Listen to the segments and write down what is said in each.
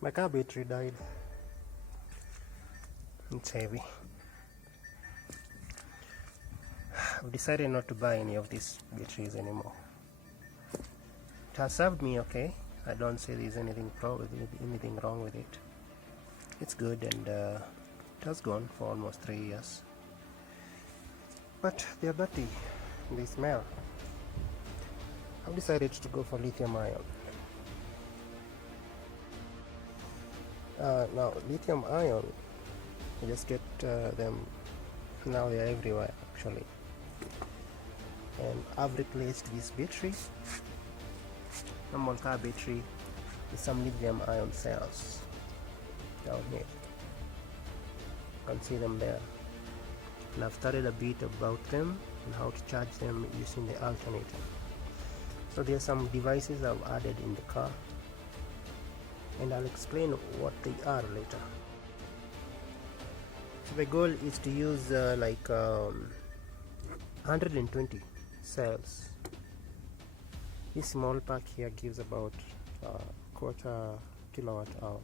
My car battery died. It's heavy. I've decided not to buy any of these batteries anymore. It has served me okay. I don't say there's anything wrong with it. It's good, and it has gone for almost 3 years. But they're dirty. They smell. I've decided to go for lithium ion. Now, lithium ion, you just get them. Now they're everywhere actually. And I've replaced this battery, normal car battery, with some lithium ion cells down here. You can see them there. And I've studied a bit about them and how to charge them using the alternator. So there are some devices I've added in the car, and I'll explain what they are later. So the goal is to use 120 cells. This small pack here gives about quarter kilowatt hour.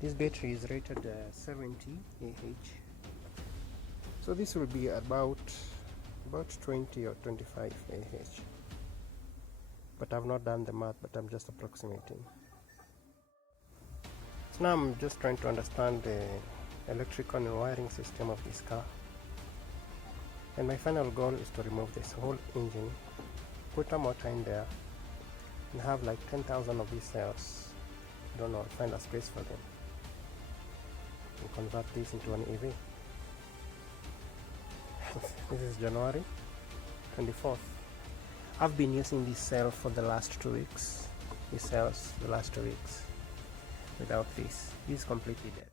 This battery is rated 70 Ah, so this will be about 20 or 25 Ah, but I've not done the math, but I'm just approximating. So now I'm just trying to understand the electrical and wiring system of this car, and my final goal is to remove this whole engine, put a motor in there, and have like 10,000 of these cells. I don't know, find a space for them, and convert this into an EV. This is January 24th. I've been using this cell for the last 2 weeks. These cells, the last 2 weeks. Without this is completely dead.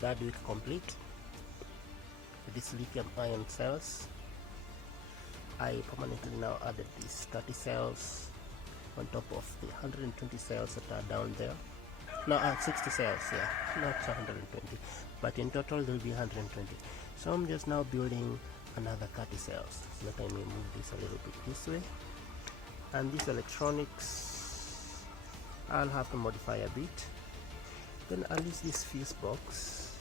That week complete with these lithium ion cells. I permanently now added these 30 cells on top of the 120 cells that are down there. No, 60 cells, yeah, not 120, but in total there will be 120. So I'm just now building another 30 cells. So let me move this a little bit this way. And these electronics, I'll have to modify a bit. Then I'll use this fuse box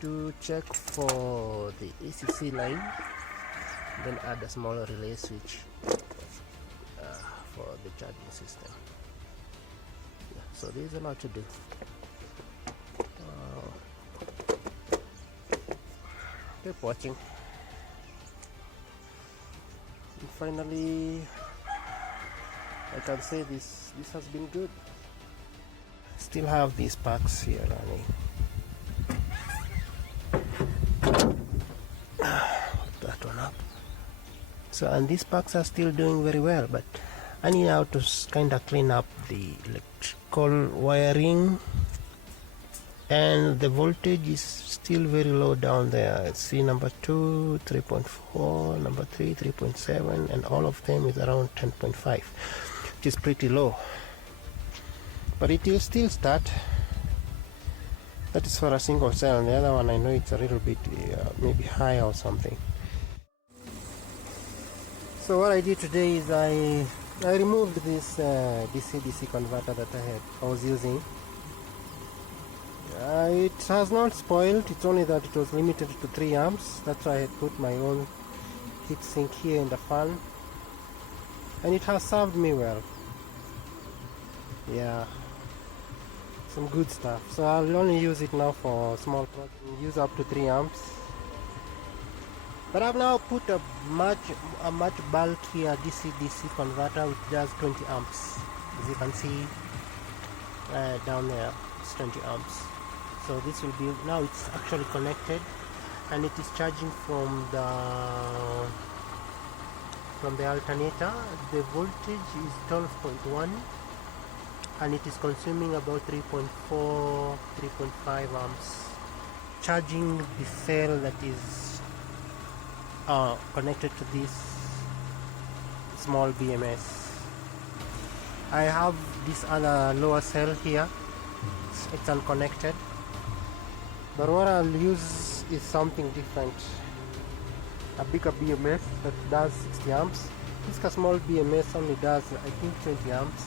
to check for the ACC line, then add a small relay switch for the charging system. Yeah, so there's a lot to do. Keep watching. And finally, I can say this has been good. Still have these packs here running. Put that one up. So, and these packs are still doing very well, but I need now to kind of clean up the electrical wiring, and the voltage is still very low down there. See, number 2 3.4, number 3 3.7, and all of them is around 10.5, which is pretty low, but it will still start. That is for a single cell, and the other one I know it's a little bit maybe high or something. So what I did today is I removed this DCDC converter that I was using. It has not spoiled, it's only that it was limited to 3 amps. That's why I had put my own heatsink here in the fan, and it has served me well. Yeah, some good stuff. So I'll only use it now for small projects, use up to 3 amps. But I've now put a much bulkier DC-DC converter which does 20 amps. As you can see down there, it's 20 amps. So this will be, now it's actually connected, and it is charging from the alternator. The voltage is 12.1, and it is consuming about 3.5 amps, charging the cell that is connected to this small BMS. I have this other lower cell here, it's unconnected, but what I'll use is something different, a bigger BMS that does 60 amps, This small BMS only does, I think, 20 amps.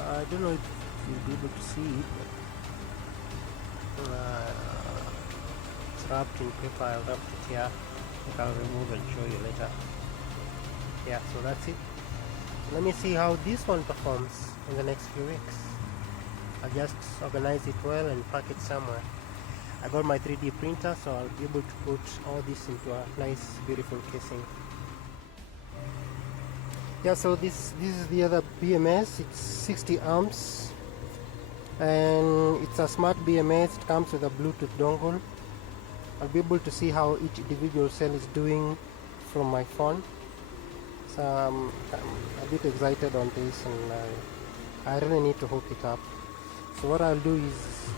I don't know if you'll be able to see it, but it's wrapped in paper. I'll wrap it here. I'll remove and show you later. Yeah, so that's it. Let me see how this one performs in the next few weeks. I'll just organize it well and pack it somewhere. I got my 3D printer, so I'll be able to put all this into a nice, beautiful casing. Yeah, so this is the other BMS. It's 60 amps and it's a smart BMS. It comes with a Bluetooth dongle. I'll be able to see how each individual cell is doing from my phone. So I'm a bit excited on this, and I really need to hook it up. So what I'll do is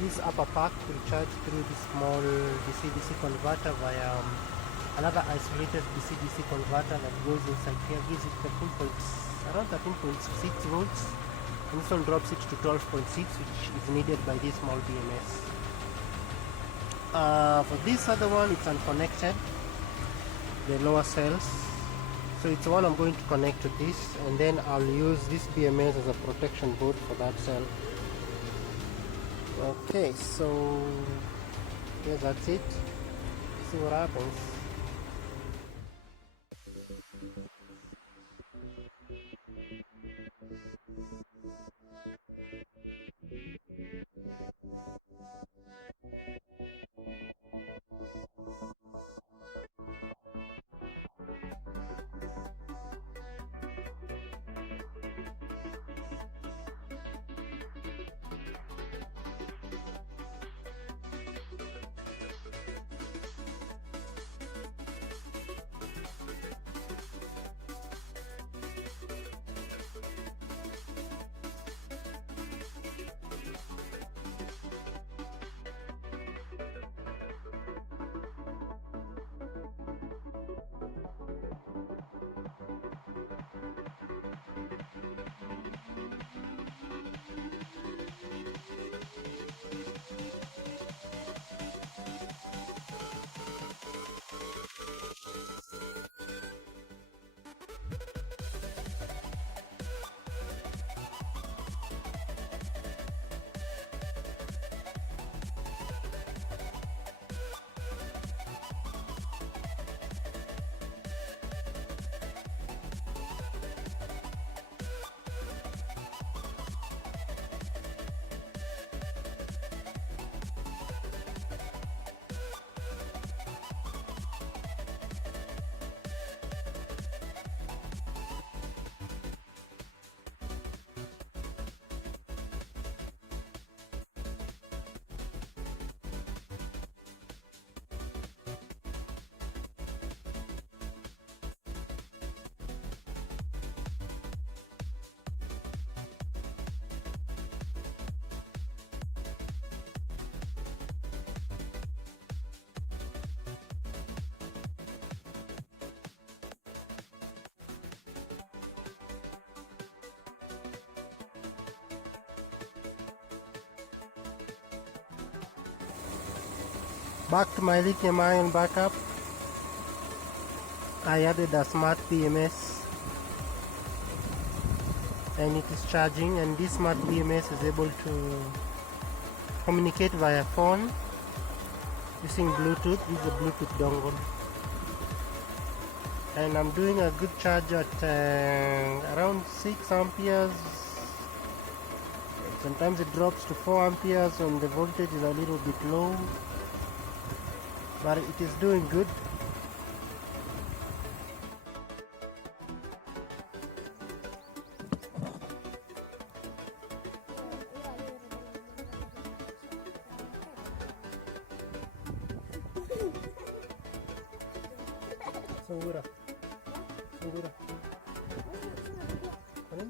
this upper pack will charge through this small DCDC converter via another isolated DCDC converter that goes inside here, gives it around 13.6 volts, and this one drops it to 12.6, which is needed by this small BMS. For this other one, it's unconnected, the lower cells, so it's the one I'm going to connect to this, and then I'll use this BMS as a protection board for that cell. Okay, so yes, that's it. See what happens. Back to my lithium ion backup. I added a smart BMS and it is charging, and this smart BMS is able to communicate via phone using Bluetooth. This is a Bluetooth dongle, and I'm doing a good charge at around 6 amperes. Sometimes it drops to 4 amperes when the voltage is a little bit low, but it is doing good. Sungura. Sungura. Ano?